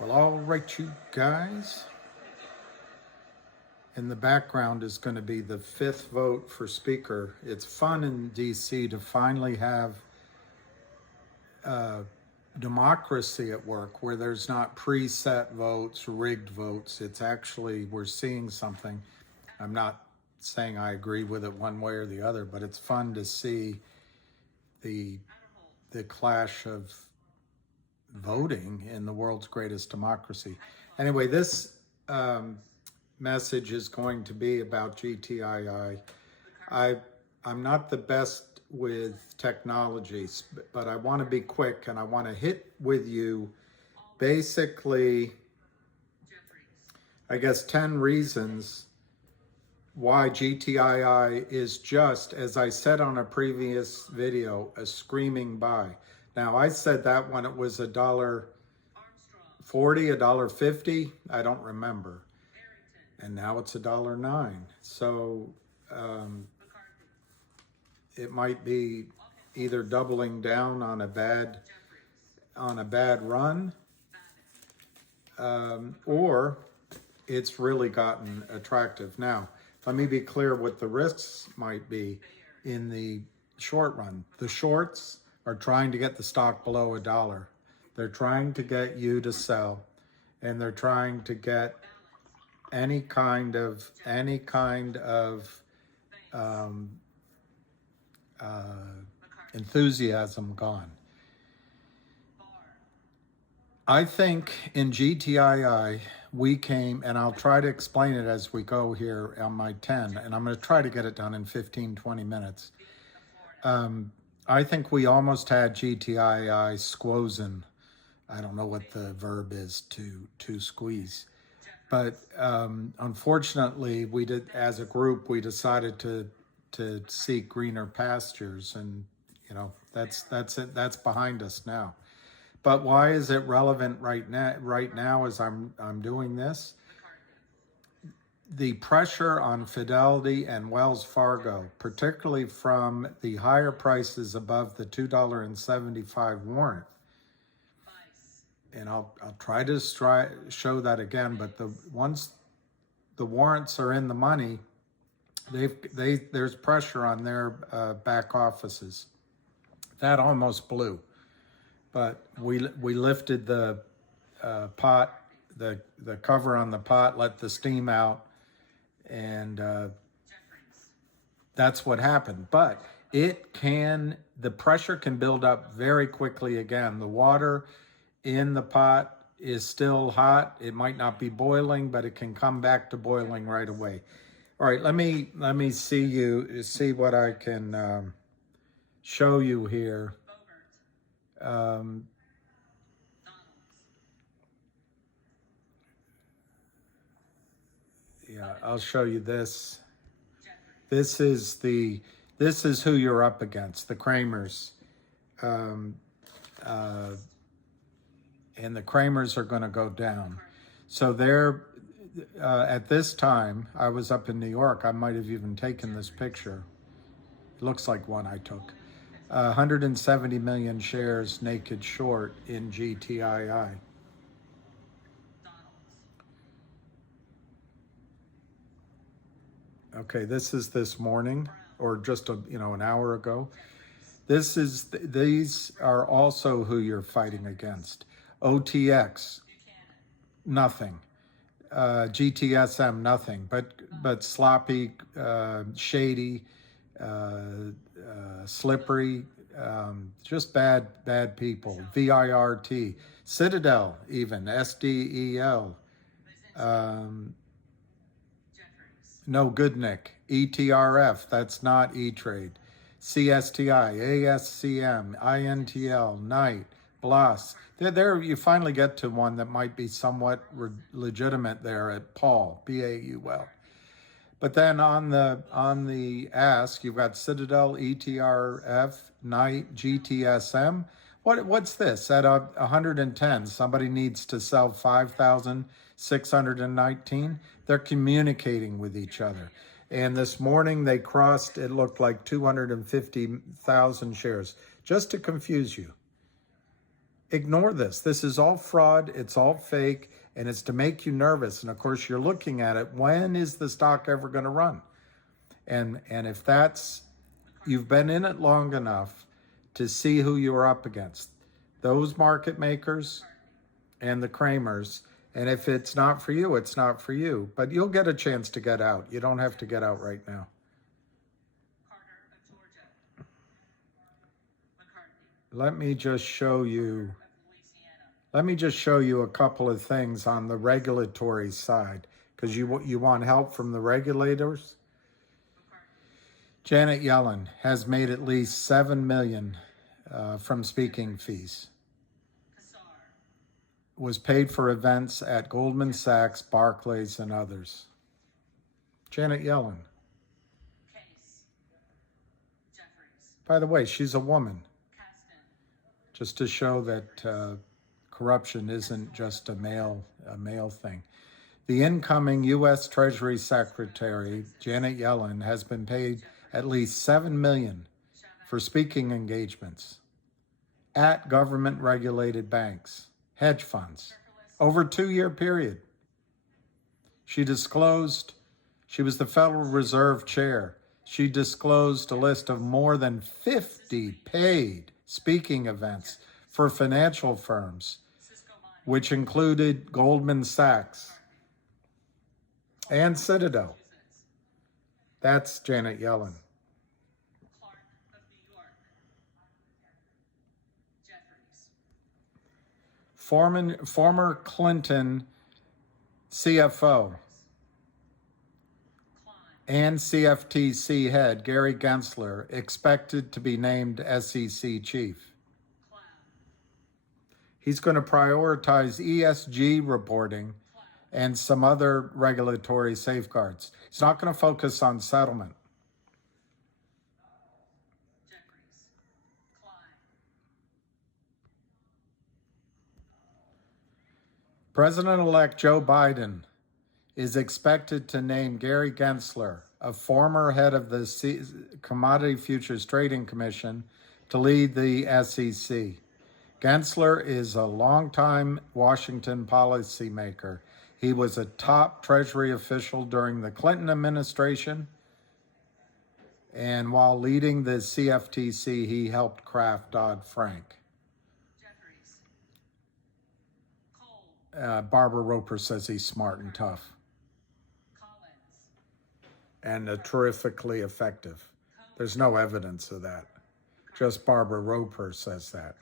Well, all right, you guys. In the background is going to be the 5th vote for Speaker. It's fun in DC to finally have democracy at work where there's not preset votes, rigged votes. It's actually, we're seeing something. I'm not saying I agree with it one way or the other, but it's fun to see the clash of voting in the world's greatest democracy. Anyway, this message is going to be about GTII. I'm not the best with technologies, but I want to be quick and I want to hit with you basically, I guess, 10 reasons why GTII is just, as I said on a previous video, a screaming buy. Now, I said that when it was $1.40, $1.50, I don't remember. And now it's $1.09. So it might be either doubling down on a bad run, or it's really gotten attractive. Now, let me be clear what the risks might be in the short run. The shorts are trying to get the stock below $1. They're trying to get you to sell, and they're trying to get any kind of enthusiasm gone. I think in GTII, we came, and I'll try to explain it as we go here on my 10, and I'm going to try to get it done in 15, 20 minutes. I think we almost had GTII squozen. I don't know what the verb is to squeeze. But unfortunately, we did, as a group, we decided to seek greener pastures, and that's it. That's behind us now. But why is it relevant right now? Right now, as I'm doing this, the pressure on Fidelity and Wells Fargo, particularly from the higher prices above the $2.75 warrant. And I'll try to show that again. But once the warrants are in the money, there's pressure on their back offices. That almost blew. But we lifted the pot, the cover on the pot, let the steam out, and that's what happened. But the pressure can build up very quickly again. The water in the pot is still hot. It might not be boiling, but it can come back to boiling right away. All right, let me see what I can show you here. Yeah, I'll show you this. This is who you're up against, the Kramers. And the Kramers are going to go down. So they're, at this time, I was up in New York. I might have even taken this picture. It looks like one I took. 170 million shares naked short in GTII. Okay, this is this morning, or just an hour ago. These are also who you're fighting against. OTX, nothing. GTSM, nothing. But sloppy, shady, slippery, just bad people. VIRT, Citadel, even SDEL. No Goodnick, ETRF, that's not E-Trade. CSTI, ASCM, INTL, Knight, Bloss. There you finally get to one that might be somewhat legitimate there at Paul, PAUL. But then on the ask, you've got Citadel, ETRF, Knight, GTSM. What's this? At 110, somebody needs to sell 5,619. They're communicating with each other. And this morning they crossed, it looked like 250,000 shares, just to confuse you. Ignore this. This is all fraud. It's all fake, and it's to make you nervous. And of course, you're looking at it. When is the stock ever going to run? And if that's, you've been in it long enough to see who you're up against, those market makers and the Kramers. And if it's not for you, it's not for you. But you'll get a chance to get out. You don't have to get out right now. Let me just show you a couple of things on the regulatory side, because you want help from the regulators. Janet Yellen has made at least $7 million from speaking fees. Was paid for events at Goldman Sachs, Barclays, and others. Janet Yellen. By the way, she's a woman. Just to show that corruption isn't just a male thing. The incoming U.S. Treasury Secretary, Janet Yellen, has been paid at least $7 million for speaking engagements at government-regulated banks, hedge funds, over a 2-year period. She disclosed, she was the Federal Reserve Chair. She disclosed a list of more than 50 paid speaking events for financial firms, which included Goldman Sachs and Citadel. That's Janet Yellen. Former Clinton CFO and CFTC head Gary Gensler expected to be named SEC chief. He's going to prioritize ESG reporting and some other regulatory safeguards. He's not going to focus on settlement. President-elect Joe Biden is expected to name Gary Gensler, a former head of the Commodity Futures Trading Commission, to lead the SEC. Gensler is a longtime Washington policymaker. He was a top Treasury official during the Clinton administration, and while leading the CFTC, he helped craft Dodd-Frank. Barbara Roper says he's smart and tough and terrifically effective. There's no evidence of that. Just Barbara Roper says that.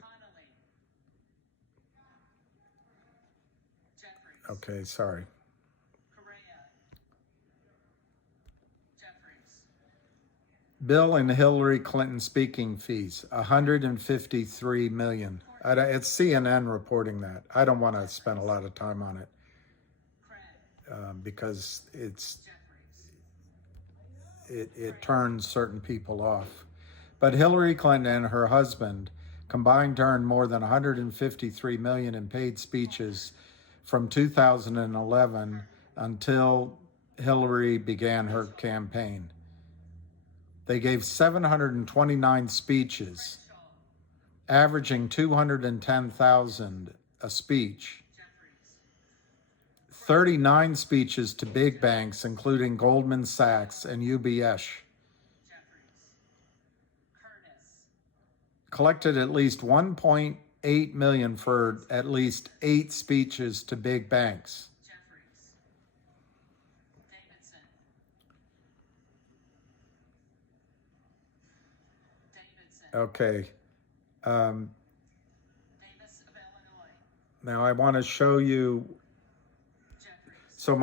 Okay, sorry. Bill and Hillary Clinton speaking fees, $153 million. It's CNN reporting that. I don't want to spend a lot of time on it because it turns certain people off. But Hillary Clinton and her husband combined earned more than $153 million in paid speeches from 2011 until Hillary began her campaign. They gave 729 speeches, averaging 210,000 a speech. 39 speeches to big banks, including Goldman Sachs and UBS. Collected at least $1.8 million for at least 8 speeches to big banks. Okay. Now I want to show you. So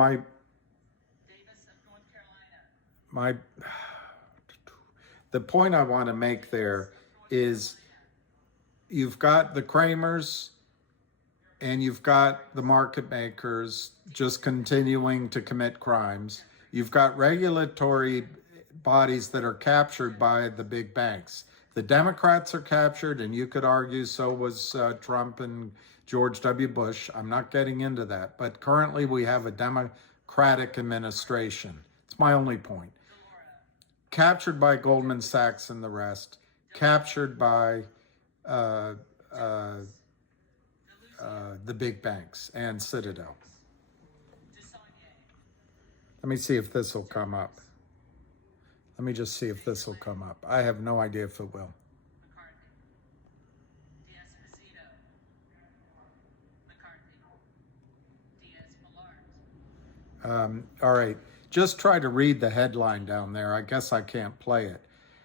the point I want to make there is you've got the Kramers and you've got the market makers just continuing to commit crimes. You've got regulatory bodies that are captured by the big banks. The Democrats are captured, and you could argue so was Trump and George W. Bush. I'm not getting into that. But currently we have a Democratic administration. It's my only point. Captured by Goldman Sachs and the rest. Captured by the big banks and Citadel. Let me see if this will come up. Let me just see if this will come up. I have no idea if it will. All right, just try to read the headline down there. I guess I can't play it.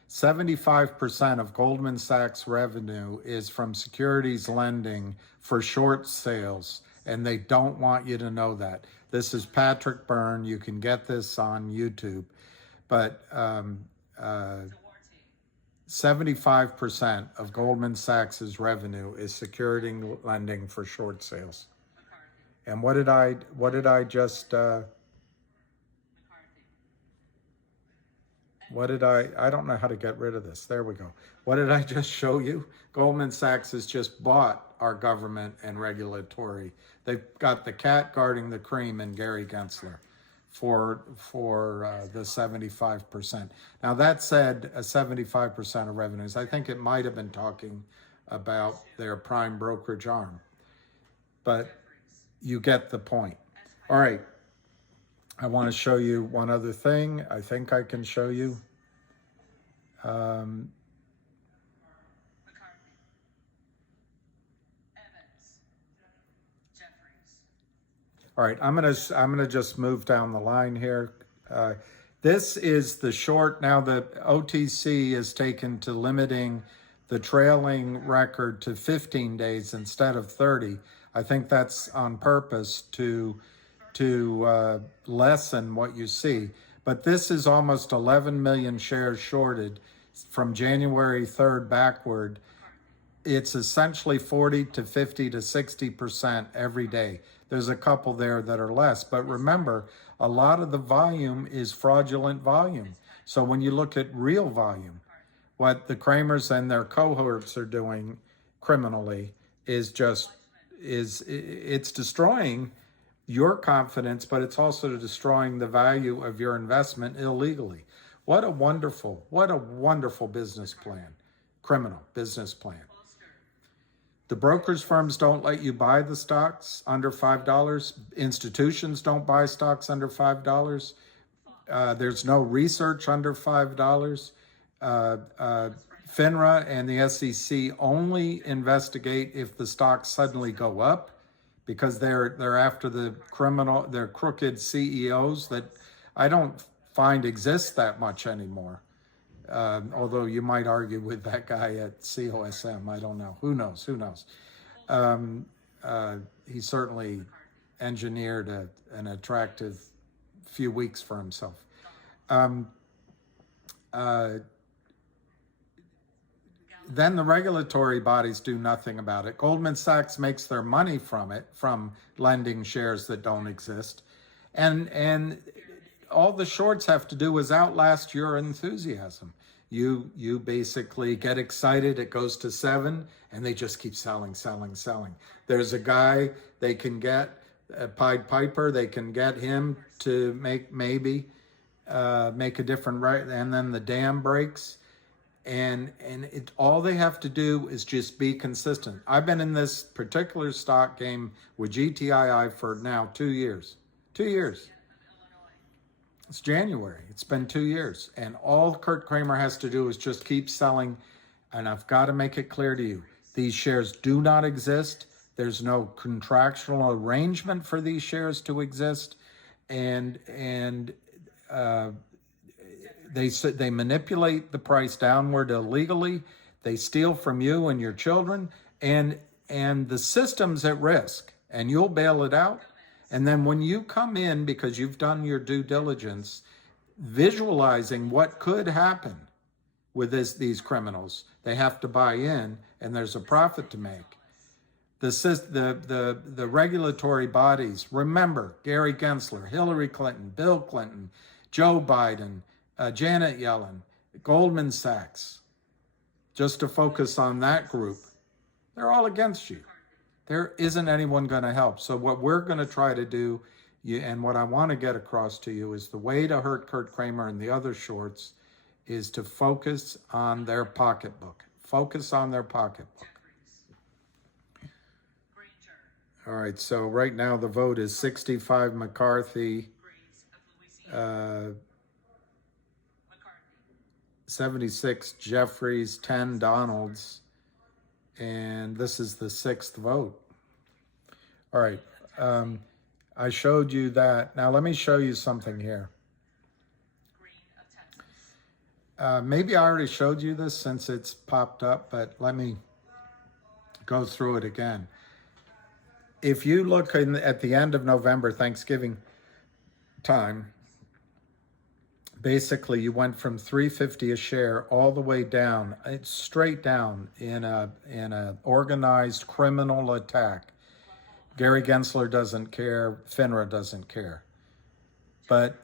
75% of Goldman Sachs revenue is from securities lending for short sales, and they don't want you to know that. This is Patrick Byrne. You can get this on YouTube, but 75% of Goldman Sachs's revenue is security lending for short sales. And what did I just I don't know how to get rid of this. There we go. What did I just show you? Goldman Sachs has just bought our government and regulatory. They've got the cat guarding the cream in Gary Gensler for the 75%. Now that said, 75% of revenues, I think it might have been talking about their prime brokerage arm, but you get the point. All right. I want to show you one other thing. I think I can show you. All right, I'm gonna just move down the line here. This is the short. Now the OTC is taken to limiting the trailing record to 15 days instead of 30. I think that's on purpose to lessen what you see. But this is almost 11 million shares shorted from January 3rd backward. It's essentially 40 to 50 to 60% every day. There's a couple there that are less, but remember, a lot of the volume is fraudulent volume. So when you look at real volume, what the Kramers and their cohorts are doing criminally is it's destroying your confidence, but it's also destroying the value of your investment illegally. What a wonderful business plan, criminal business plan. The brokerage firms don't let you buy the stocks under $5. Institutions don't buy stocks under $5. There's no research under $5. FINRA and the SEC only investigate if the stocks suddenly go up, because they're after they're crooked CEOs that I don't find exist that much anymore. Although you might argue with that guy at COSM, I don't know. Who knows? He certainly engineered an attractive few weeks for himself. Then the regulatory bodies do nothing about it. Goldman Sachs makes their money from lending shares that don't exist. And all the shorts have to do is outlast your enthusiasm. You basically get excited, it goes to 7, and they just keep selling. There's a guy they can get, a Pied Piper, they can get him to make a different right, and then the dam breaks. And all they have to do is just be consistent. I've been in this particular stock game with GTII for now 2 years. 2 years. It's January. It's been 2 years. And all Kurt Kramer has to do is just keep selling. And I've got to make it clear to you, these shares do not exist. There's no contractual arrangement for these shares to exist. And they manipulate the price downward illegally. They steal from you and your children. And the system's at risk. And you'll bail it out. And then when you come in, because you've done your due diligence, visualizing what could happen with these criminals, they have to buy in, and there's a profit to make. The regulatory bodies, remember, Gary Gensler, Hillary Clinton, Bill Clinton, Joe Biden, Janet Yellen, Goldman Sachs, just to focus on that group, they're all against you. There isn't anyone going to help. So what we're going to try to do, and what I want to get across to you, is the way to hurt Kurt Kramer and the other shorts is to focus on their pocketbook. Focus on their pocketbook. All right, so right now the vote is 65 McCarthy, 76 Jeffries, 10 Donalds, and this is the sixth vote. All right, I showed you that. Now let me show you something here. Maybe I already showed you this since it's popped up, but let me go through it again. If you look at the end of November, Thanksgiving time, basically you went from $3.50 a share all the way down. It's straight down in a organized criminal attack. Gary Gensler doesn't care. FINRA doesn't care. But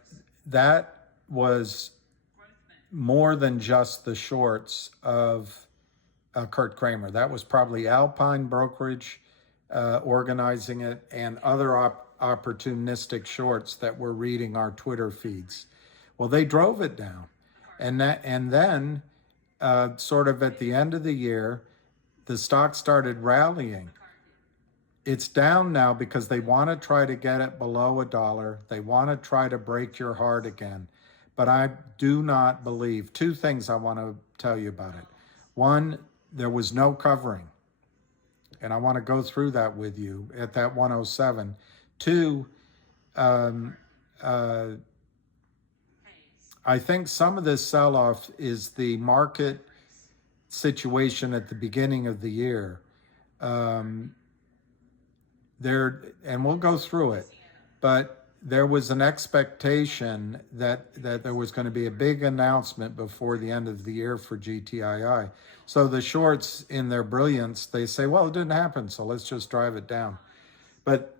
that was more than just the shorts of Kurt Kramer. That was probably Alpine Brokerage organizing it, and other opportunistic shorts that were reading our Twitter feeds. Well, they drove it down. And then sort of at the end of the year, the stock started rallying. It's down now because they want to try to get it below $1. They want to try to break your heart again. But I do not believe, two things I want to tell you about it. One, there was no covering. And I want to go through that with you at that 107. Two, I think some of this sell-off is the market situation at the beginning of the year. And we'll go through it, but there was an expectation that there was going to be a big announcement before the end of the year for GTII. So the shorts, in their brilliance, they say, well, it didn't happen, so let's just drive it down. But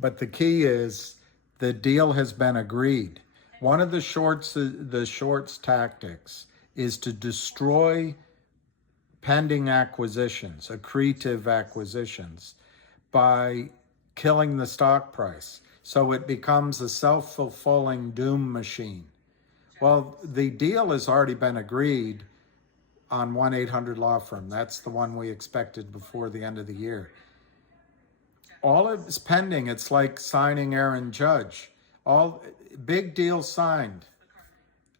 the key is the deal has been agreed. One of the shorts tactics is to destroy pending acquisitions, accretive acquisitions, by killing the stock price. So it becomes a self-fulfilling doom machine. Well, the deal has already been agreed on 1-800-Law Firm. That's the one we expected before the end of the year. All is pending. It's like signing Aaron Judge. All big deal signed.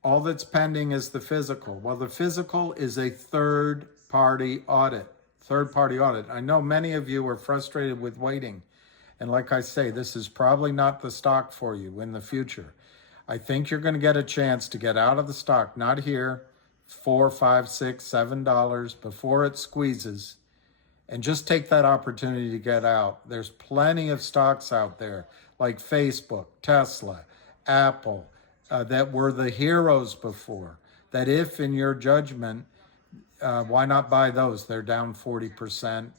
All that's pending is the physical. Well, the physical is a third-party audit. I know many of you are frustrated with waiting. And like I say, this is probably not the stock for you in the future. I think you're going to get a chance to get out of the stock, not here, $4, $5, $6, $7 before it squeezes, and just take that opportunity to get out. There's plenty of stocks out there like Facebook, Tesla, Apple, that were the heroes before, that if in your judgment, why not buy those? They're down 40%.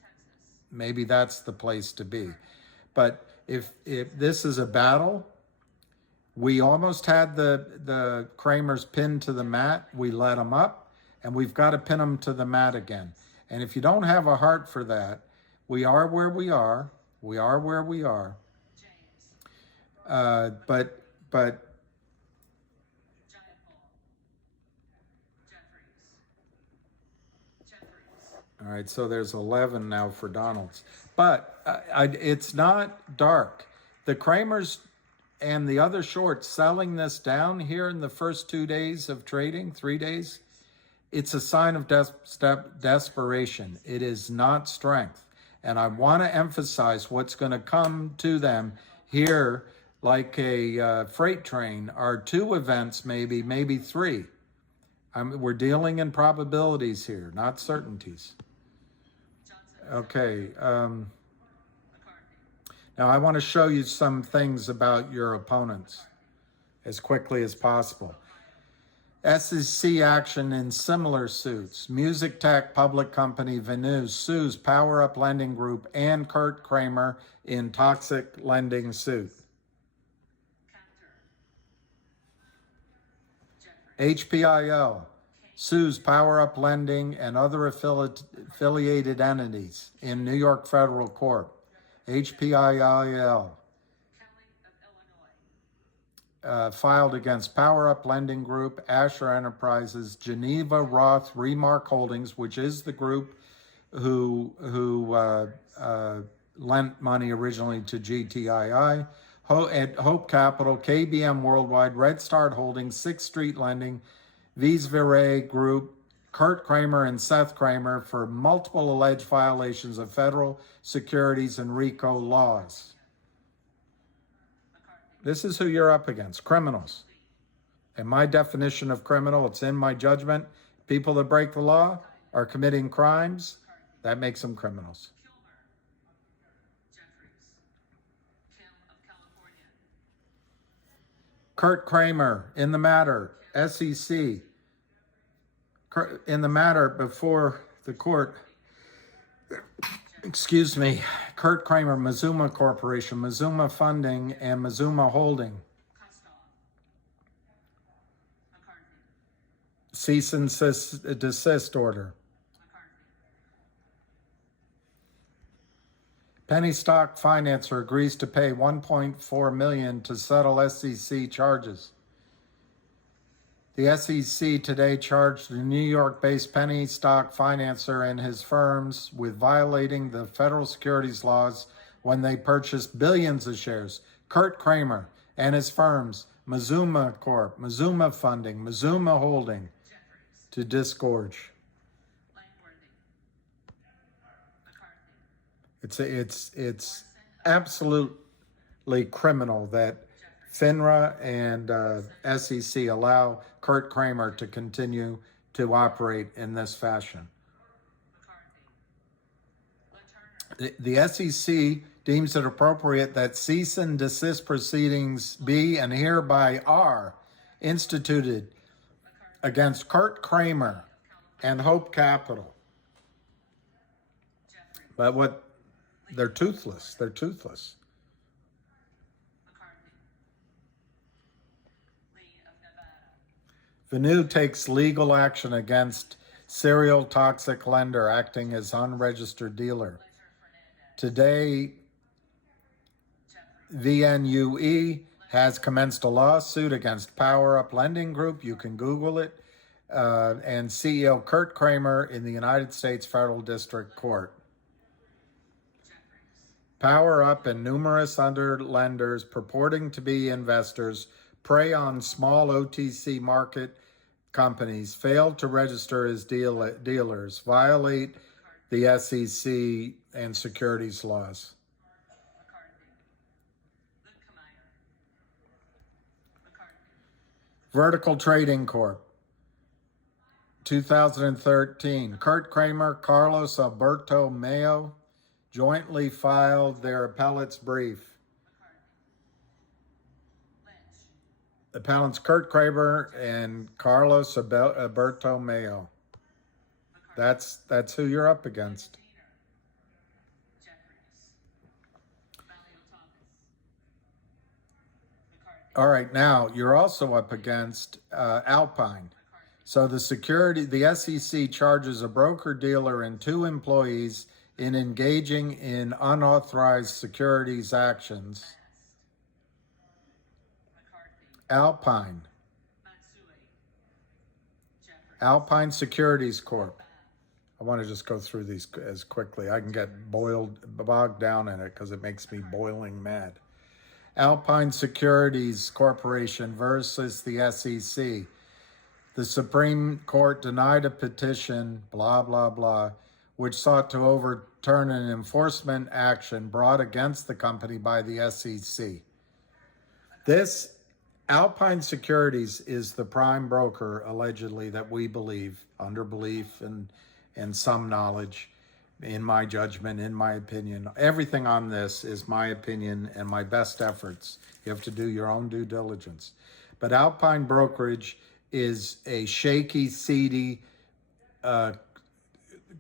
Maybe that's the place to be. But if this is a battle, we almost had the Kramers pinned to the mat. We let them up, and we've got to pin them to the mat again. And if you don't have a heart for that, we are where we are. We are where we are. But all right, so there's 11 now for Donald's. But it's not dark. The Kramers and the other shorts selling this down here in the first 2 days of trading, 3 days, it's a sign of desperation. It is not strength. And I want to emphasize what's going to come to them here like a freight train are 2 events, maybe 3. We're dealing in probabilities here, not certainties. Okay. Now I want to show you some things about your opponents as quickly as possible. SEC action in similar suits. Music Tech Public Company Venue sues Power Up Lending Group and Kurt Kramer in toxic lending suit. HPIL sues Power Up Lending and other affiliated entities in New York Federal Court. HPIL filed against Power Up Lending Group, Asher Enterprises, Geneva Roth Remark Holdings, which is the group who lent money originally to GTII, at Hope Capital, KBM Worldwide, Red Start Holdings, Sixth Street Lending, Vies Viray Group, Kurt Kramer and Seth Kramer for multiple alleged violations of federal securities and RICO laws. This is who you're up against, criminals. And my definition of criminal, it's in my judgment, people that break the law are committing crimes, that makes them criminals. Kurt Kramer, in the matter, SEC, in the matter before the court, excuse me, Kurt Kramer, Mazuma Corporation, Mazuma Funding, and Mazuma Holding. Cease and desist order. Penny stock financer agrees to pay $1.4 million to settle SEC charges. The SEC today charged the New York-based penny stock financer and his firms with violating the federal securities laws when they purchased billions of shares. Kurt Kramer and his firms, Mazuma Corp, Mazuma Funding, Mazuma Holding, to disgorge. It's absolutely criminal that FINRA and SEC allow Kurt Kramer to continue to operate in this fashion. The SEC deems it appropriate that cease and desist proceedings be and hereby are instituted against Kurt Kramer and Hope Capital. But they're toothless. They're toothless. Venu takes legal action against serial toxic lender acting as unregistered dealer. Today, VNUE has commenced a lawsuit against Power Up Lending Group, you can Google it, and CEO Kurt Kramer in the United States Federal District Court. Power Up and numerous other lenders purporting to be investors prey on small OTC market companies, fail to register as dealers, violate the SEC and securities laws. Vertical Trading Corp. 2013. Kurt Kramer, Carlos Alberto Mayo jointly filed their appellate's brief. Appellants Kurt Kramer and Carlos Alberto Mayo. That's who you're up against. All right, now you're also up against Alpine. So the SEC charges a broker-dealer and 2 employees in engaging in unauthorized securities actions. Alpine Securities Corp. I want to just go through these as quickly. I can get bogged down in it because it makes me boiling mad. Alpine Securities Corporation versus the SEC. The Supreme Court denied a petition, blah, blah, blah, which sought to overturn an enforcement action brought against the company by the SEC. This Alpine Securities is the prime broker, allegedly, that we believe, under belief and some knowledge, in my judgment, in my opinion. Everything on this is my opinion and my best efforts. You have to do your own due diligence. But Alpine Brokerage is a shaky, seedy,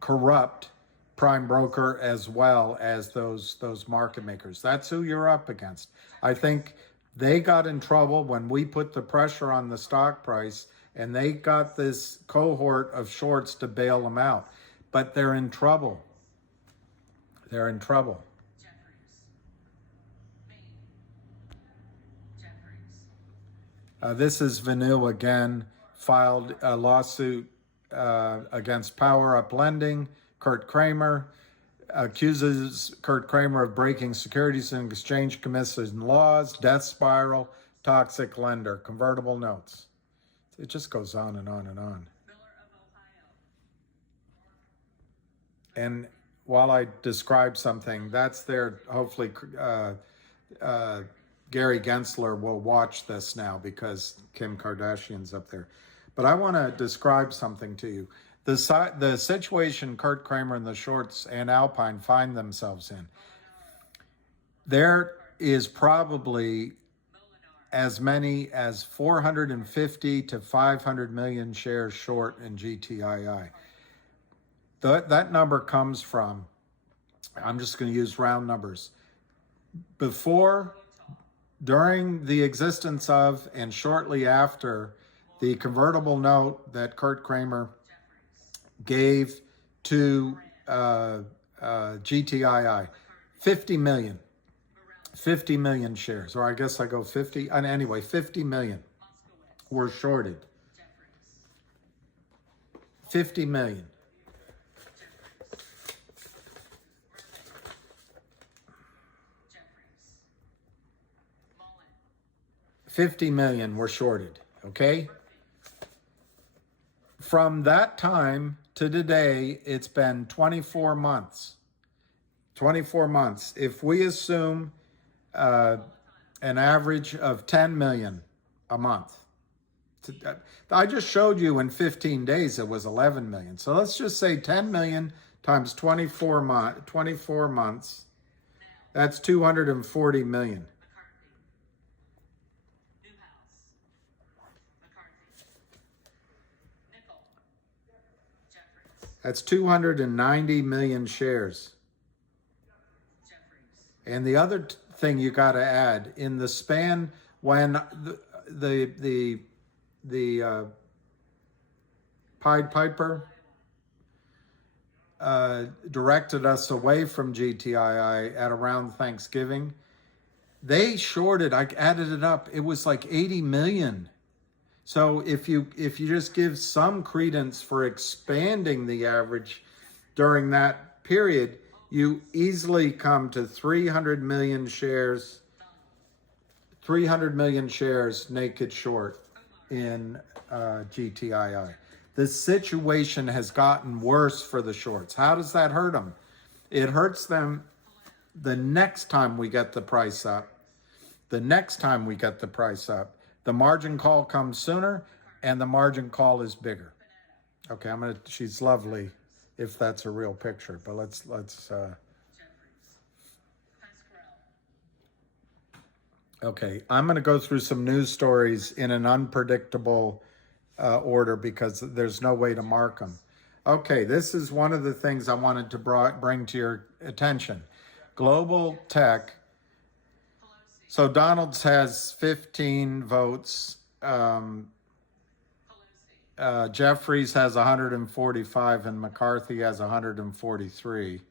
corrupt prime broker as well as those market makers. That's who you're up against. I think they got in trouble when we put the pressure on the stock price, and they got this cohort of shorts to bail them out. But they're in trouble. They're in trouble. This is Venu again, filed a lawsuit against Power Up Lending, Kurt Kramer, accuses Kurt Kramer of breaking Securities and Exchange Commission laws, death spiral, toxic lender, convertible notes. It just goes on and on and on. And while I describe something, that's there. Hopefully, Gary Gensler will watch this now because Kim Kardashian's up there. But I want to describe something to you. The situation Kurt Kramer and the shorts and Alpine find themselves in. There is probably as many as 450 to 500 million shares short in GTII. That number comes from, I'm just going to use round numbers, before, during the existence of, and shortly after the convertible note that Kurt Kramer gave to GTII, 50 million shares, or I guess I go 50, and anyway, 50 million were shorted. 50 million. $50 million were shorted, okay? From that time to today, it's been 24 months. 24 months. If we assume an average of 10 million a month, I just showed you in 15 days it was 11 million. So let's just say 10 million times 24 months, that's 240 million. That's 290 million shares. And the other thing you got to add, in the span when the Pied Piper directed us away from GTII at around Thanksgiving, they shorted, I added it up, it was like 80 million. So if you just give some credence for expanding the average during that period, you easily come to 300 million shares naked short in GTII. The situation has gotten worse for the shorts. How does that hurt them? It hurts them the next time we get the price up. The margin call comes sooner, and the margin call is bigger. Okay, she's lovely, if that's a real picture, but let's. Okay, I'm gonna go through some news stories in an unpredictable order because there's no way to mark them. Okay, this is one of the things I wanted to bring to your attention. Global tech. So Donald's has 15 votes. Jeffries has 145 and McCarthy has 143.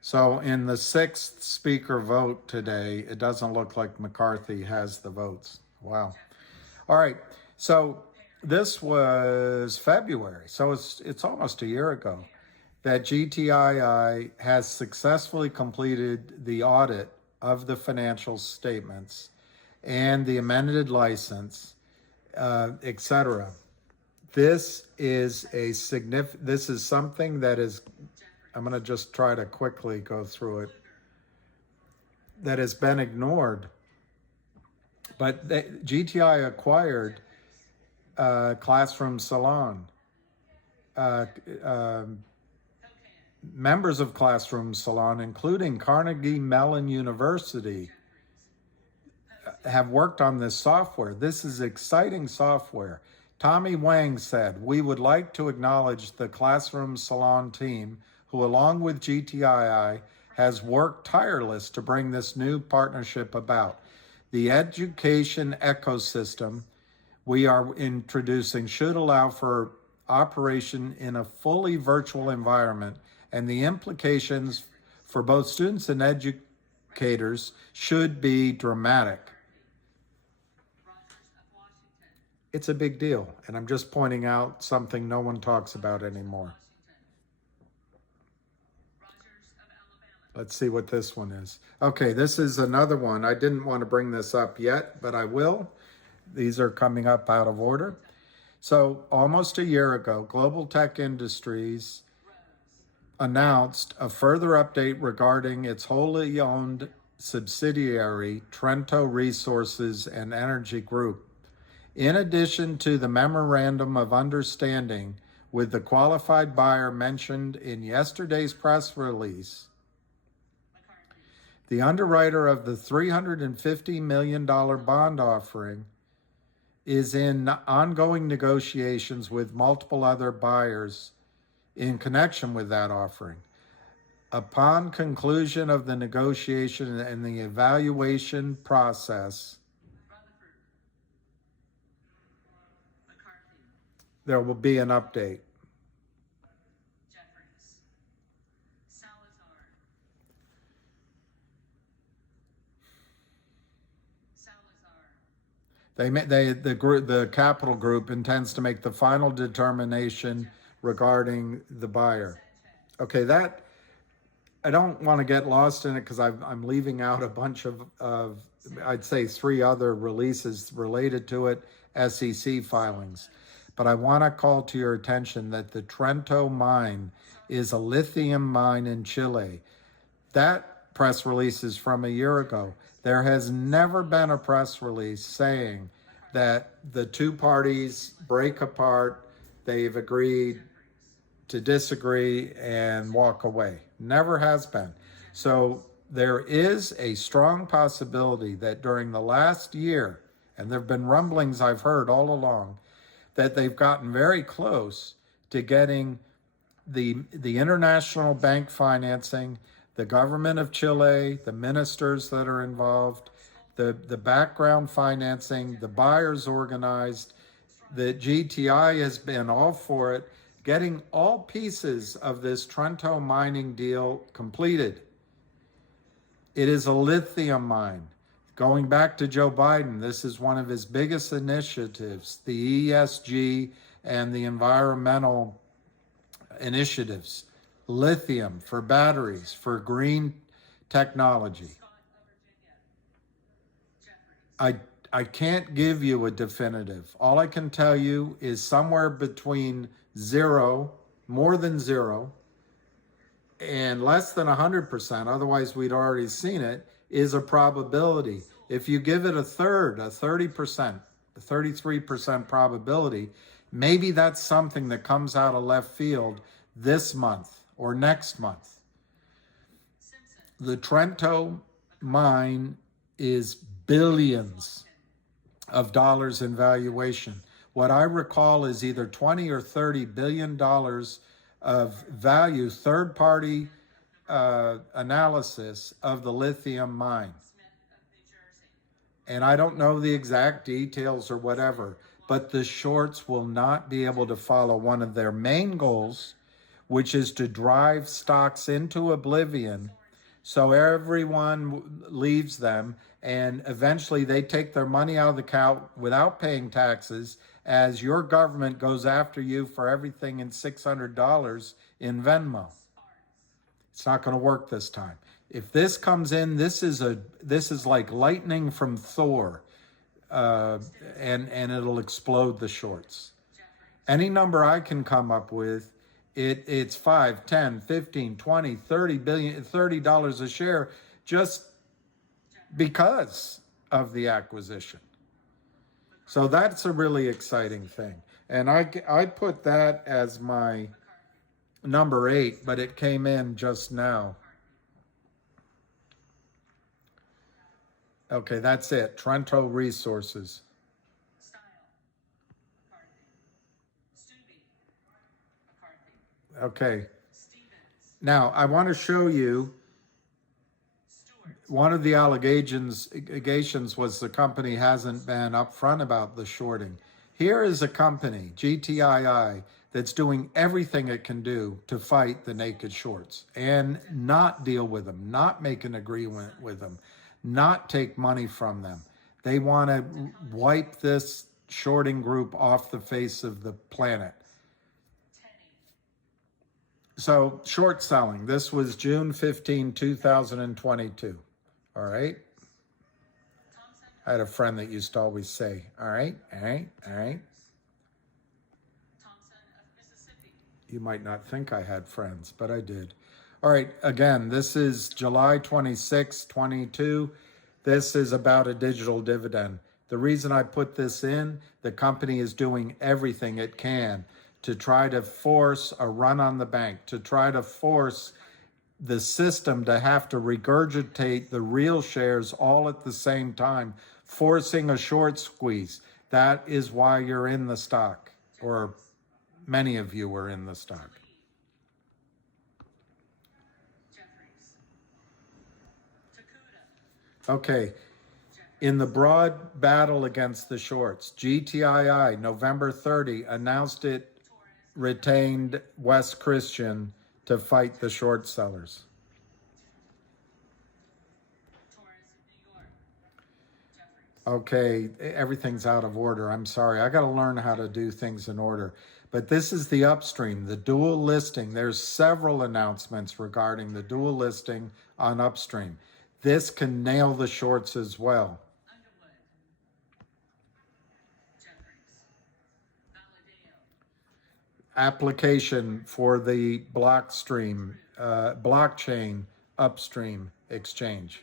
So in the sixth speaker vote today, it doesn't look like McCarthy has the votes. Wow. All right. So this was February. So it's almost a year ago that GTII has successfully completed the audit of the financial statements and the amended license, etc. This is something that is, I'm going to just try to quickly go through it, that has been ignored. But GTI acquired Classroom Salon. Members of Classroom Salon, including Carnegie Mellon University, have worked on this software. This is exciting software. Tommy Wang said, "We would like to acknowledge the Classroom Salon team who, along with GTII, has worked tireless to bring this new partnership about. The education ecosystem we are introducing should allow for operation in a fully virtual environment, and the implications for both students and educators should be dramatic." It's a big deal, and I'm just pointing out something no one talks about anymore. Let's see what this one is. Okay, this is another one. I didn't want to bring this up yet, but I will. These are coming up out of order. So almost a year ago, Global Tech Industries announced a further update regarding its wholly owned subsidiary, Trento Resources and Energy Group. In addition to the memorandum of understanding with the qualified buyer mentioned in yesterday's press release, the underwriter of the $350 million bond offering is in ongoing negotiations with multiple other buyers in connection with that offering. Upon conclusion of the negotiation and the evaluation process, there will be an update. The capital group intends to make the final determination regarding the buyer. Okay, that I don't want to get lost in it because I'm leaving out a bunch of I'd say 3 other releases related to it, SEC filings. But I want to call to your attention that the Trento mine is a lithium mine in Chile. That press release is from a year ago. There has never been a press release saying that the two parties break apart, they've agreed to disagree and walk away. Never has been. So there is a strong possibility that during the last year, and there have been rumblings I've heard all along, that they've gotten very close to getting the international bank financing, the government of Chile, the ministers that are involved, the background financing, the buyers organized, the GTI has been all for it, getting all pieces of this Trento mining deal completed. It is a lithium mine. Going back to Joe Biden, this is one of his biggest initiatives, the ESG and the environmental initiatives. Lithium for batteries, for green technology. I can't give you a definitive. All I can tell you is somewhere between 0, more than 0, and less than 100%, otherwise we'd already seen it, is a probability. If you give it a third, a 30%, a 33% probability, maybe that's something that comes out of left field this month or next month. The Trento mine is billions of dollars in valuation. What I recall is either 20 or 30 billion dollars of value, third-party analysis of the lithium mine. And I don't know the exact details or whatever, but the shorts will not be able to follow one of their main goals, which is to drive stocks into oblivion so everyone leaves them and eventually they take their money out of the account without paying taxes as your government goes after you for everything in $600 in Venmo. It's not going to work this time. If this comes in, this is like lightning from Thor, and it'll explode the shorts. Any number I can come up with, it's 5, 10, 15, 20, 30 billion, $30 a share just because of the acquisition. So that's a really exciting thing. And I put that as my number 8, but it came in just now. Okay, that's it. Trento Resources. Okay. Now, I want to show you one of the allegations was the company hasn't been upfront about the shorting. Here is a company, GTII, that's doing everything it can do to fight the naked shorts and not deal with them, not make an agreement with them, not take money from them. They want to wipe this shorting group off the face of the planet. So short selling, this was June 15, 2022. All right. I had a friend that used to always say, all right, all right, all right. You might not think I had friends, but I did. All right, again, this is July 26, 22. This is about a digital dividend. The reason I put this in, the company is doing everything it can to try to force a run on the bank, to try to force the system to have to regurgitate the real shares all at the same time, forcing a short squeeze. That is why you're in the stock, or many of you are in the stock. Okay, in the broad battle against the shorts, GTII, November 30, announced it retained West Christian to fight the short sellers. Okay, everything's out of order. I'm sorry. I got to learn how to do things in order. But this is the upstream, the dual listing. There's several announcements regarding the dual listing on upstream. This can nail the shorts as well. Application for the blockchain upstream exchange.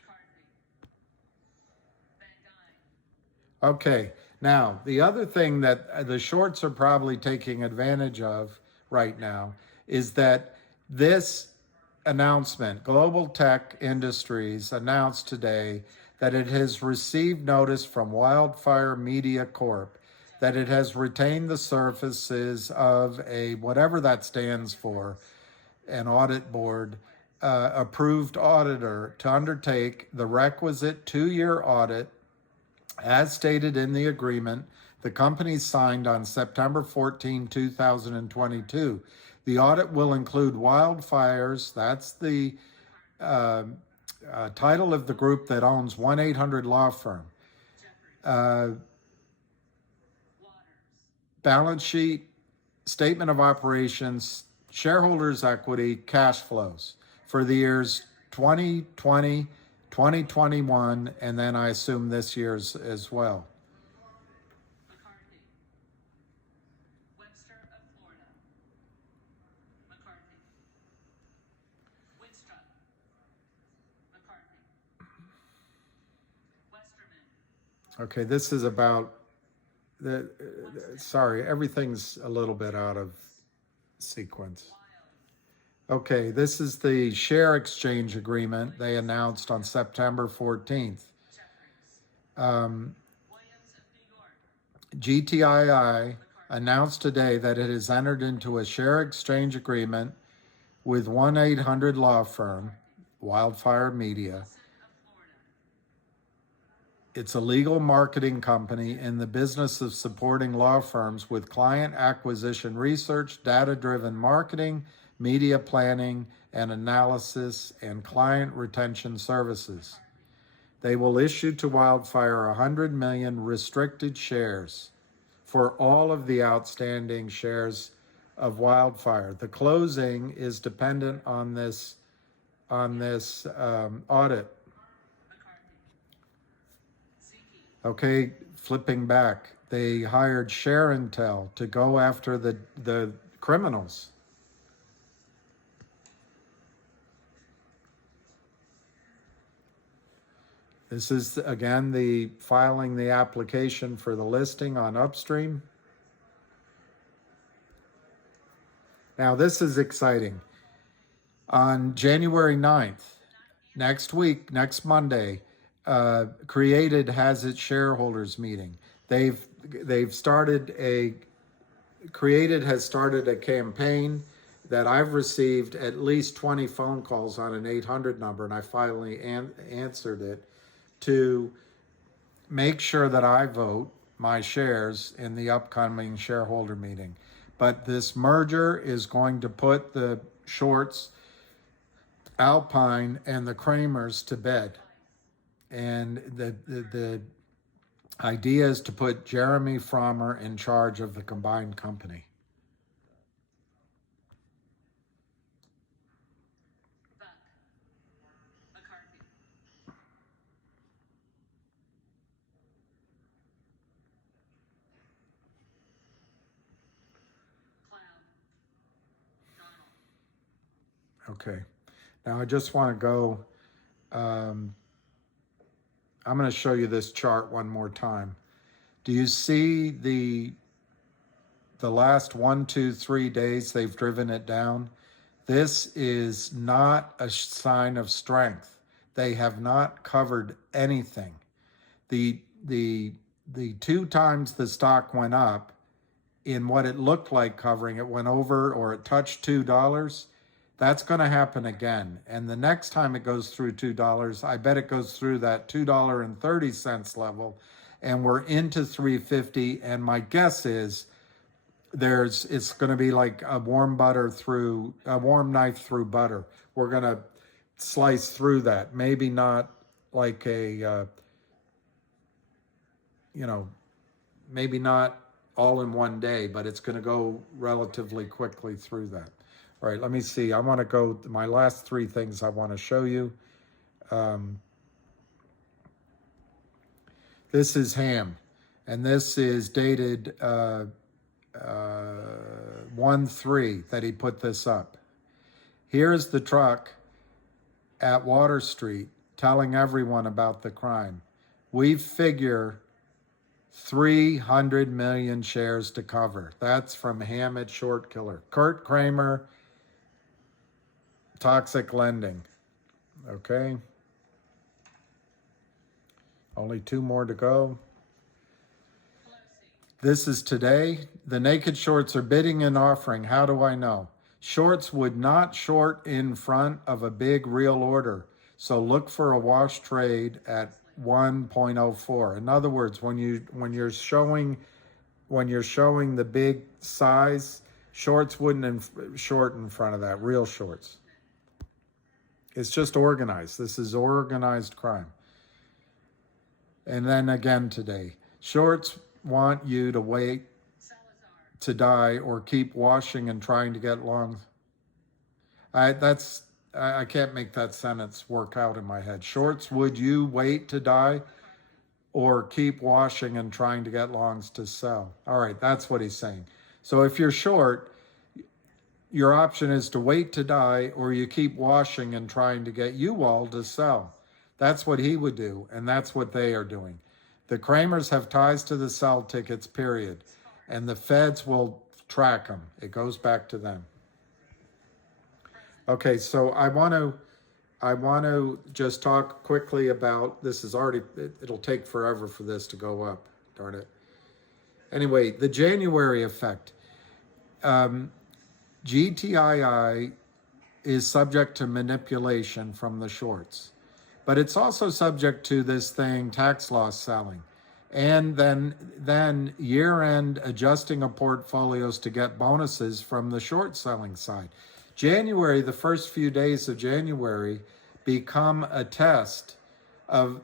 Okay, now the other thing that the shorts are probably taking advantage of right now is that this announcement, Global Tech Industries announced today that it has received notice from Wildfire Media Corp that it has retained the services of a, whatever that stands for, an audit board approved auditor to undertake the requisite 2-year audit as stated in the agreement the company signed on September 14, 2022. The audit will include wildfires. That's the title of the group that owns 1-800 Law Firm. Balance sheet, statement of operations, shareholders' equity, cash flows for the years 2020, 2021, and then I assume this year's as well. Okay, this is about sorry, everything's a little bit out of sequence. Okay, this is the share exchange agreement they announced on September 14th. GTII announced today that it has entered into a share exchange agreement with 1-800 Law Firm, Wildfire Media. It's a legal marketing company in the business of supporting law firms with client acquisition research, data-driven marketing, media planning and analysis, and client retention services. They will issue to Wildfire 100 million restricted shares for all of the outstanding shares of Wildfire. The closing is dependent on this audit. Okay, flipping back, they hired ShareIntel to go after the criminals. This is, again, the filing the application for the listing on Upstream. Now, this is exciting. On January 9th, next week, next Monday, Created has its shareholders meeting. Created has started a campaign that I've received at least 20 phone calls on an 800 number, and I finally answered it, to make sure that I vote my shares in the upcoming shareholder meeting. But this merger is going to put the shorts, Alpine and the Kramers, to bed. And the idea is to put Jeremy Frommer in charge of the combined company. Okay. Now I just want to go, I'm going to show you this chart one more time. Do you see the last 1, 2, 3 days they've driven it down? This is not a sign of strength. They have not covered anything. The 2 times the stock went up in what it looked like covering, it went over or it touched $2. That's going to happen again. And the next time it goes through $2, I bet it goes through that $2.30 level, and we're into 350. And my guess is it's going to be like a warm knife through butter. We're going to slice through that. Maybe not like maybe not all in one day, but it's going to go relatively quickly through that. All right, let me see. I want to go, my last 3 things I want to show you. This is ham, and this is dated 1/3 that he put this up. Here's the truck at Water Street telling everyone about the crime. We figure 300 million shares to cover. That's from Hammett Short Killer. Kurt Kramer, Toxic Lending. Okay. Only 2 more to go. This is today. The naked shorts are bidding and offering. How do I know? Shorts would not short in front of a big real order. So look for a wash trade at 1.04. In other words, when you're showing the big size, shorts wouldn't short in front of that, real shorts. It's just organized. This is organized crime. And then again today, shorts want you to wait to die or keep washing and trying to get long. I can't make that sentence work out in my head. Shorts, would you wait to die or keep washing and trying to get longs to sell? All right, that's what he's saying. So if you're short, your option is to wait to die or you keep washing and trying to get U-Wall to sell. That's what he would do, and that's what they are doing. The Kramers have ties to the sell tickets, period. And the feds will track them. It goes back to them. Okay, so I want to just talk quickly about, this is already, it'll take forever for this to go up, darn it. Anyway, the January effect. GTII is subject to manipulation from the shorts, but it's also subject to this thing, tax loss selling. And then year-end adjusting of portfolios to get bonuses from the short selling side. January, the first few days of January become a test of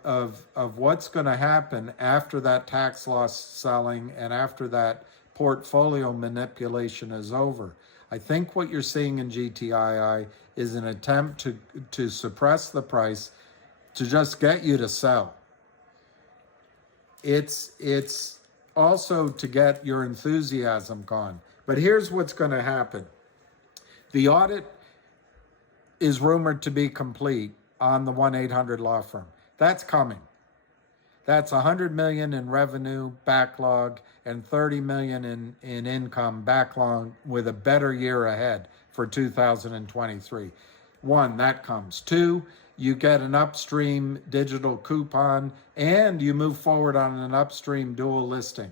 what's going to happen after that tax loss selling and after that portfolio manipulation is over. I think what you're seeing in GTII is an attempt to suppress the price to just get you to sell. It's also to get your enthusiasm gone. But here's what's going to happen. The audit is rumored to be complete on the 1-800 law firm. That's coming. That's $100 million in revenue backlog and $30 million in income backlog with a better year ahead for 2023. 1, that comes. 2, you get an upstream digital coupon and you move forward on an upstream dual listing.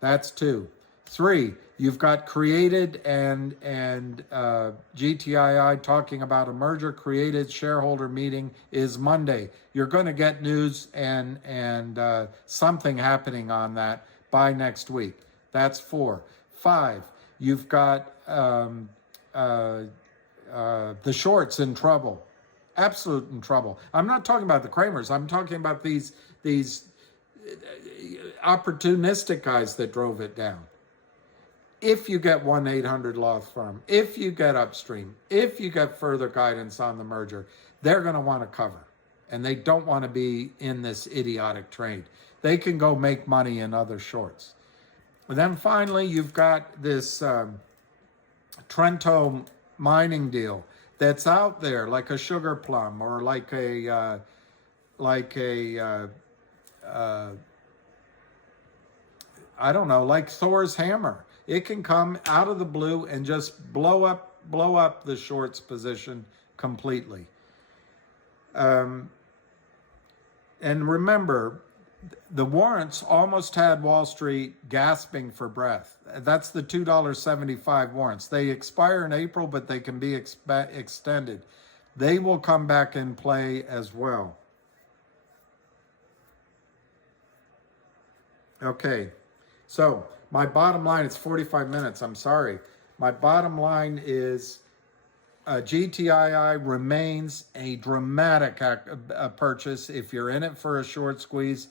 That's 2. 3, you've got Created and GTII talking about a merger. Created shareholder meeting is Monday. You're going to get news and something happening on that by next week. That's 4. 5, you've got the shorts in trouble, absolute in trouble. I'm not talking about the Kramers. I'm talking about these opportunistic guys that drove it down. If you get 1-800 law firm, if you get upstream, if you get further guidance on the merger, they're going to want to cover. And they don't want to be in this idiotic trade. They can go make money in other shorts. And then finally, you've got this Trento mining deal. that's out there, like a sugar plum or like a I don't know, like Thor's hammer. It can come out of the blue and just blow up the shorts position completely. And remember, the warrants almost had Wall Street gasping for breath. That's the $2.75 warrants. They expire in April, but they can be extended. They will come back in play as well. Okay, so my bottom line, it's 45 minutes, I'm sorry. My bottom line is GTII remains a dramatic purchase if you're in it for a short squeeze.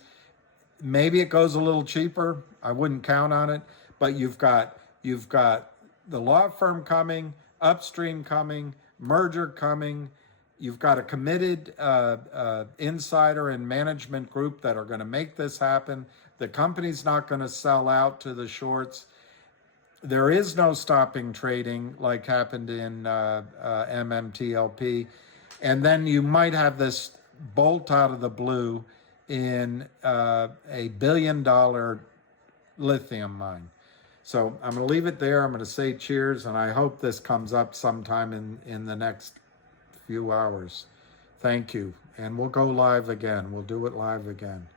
Maybe it goes a little cheaper. I wouldn't count on it, but you've got the law firm coming, upstream coming, merger coming. You've got a committed insider and management group that are going to make this happen. The company's not going to sell out to the shorts. There is no stopping trading like happened in MMTLP. And then you might have this bolt out of the blue in a $1 billion lithium mine. So I'm going to leave it there. I'm going to say cheers, and I hope this comes up sometime in the next few hours. Thank you. And we'll go live again. We'll do it live again.